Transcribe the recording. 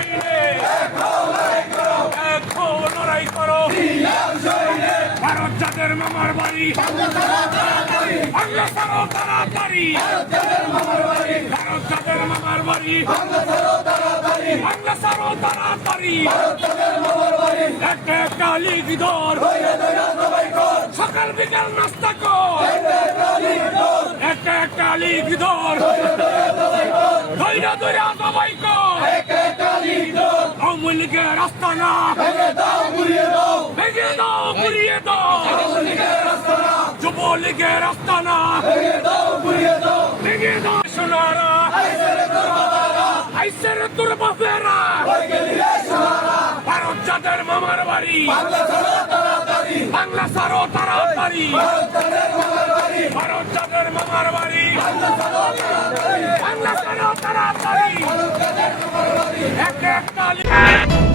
শৈলে লড়াই করো ভারত যাদের মামার বাড়ি বাংলা ছাড়ো তাড়াতাড়ি ভারত যাদের মামার বাড়ি বাংলা ছাড়ো তাড়াতাড়ি একটা একটা লিগ ধর সকাল বিকাল নাস্তা কর একটা একটা লিগ ধর ধৈর্য ধৈর্য সবাই কর আওয়ামী লীগের রাস্তা না ভেঙে দাও ঘুরিয়ে দাও যুবলীগের রাস্তা না ভেঙে দাও সোনারা আইসের তোর বাপেরা ভারত যাদের মামার বাড়ি বাংলা ছাড়ো তাড়াতাড়ি ভারত যাদের মামার বাড়ি বাংলা ছাড়ো তাড়াতাড়ি একটা একটা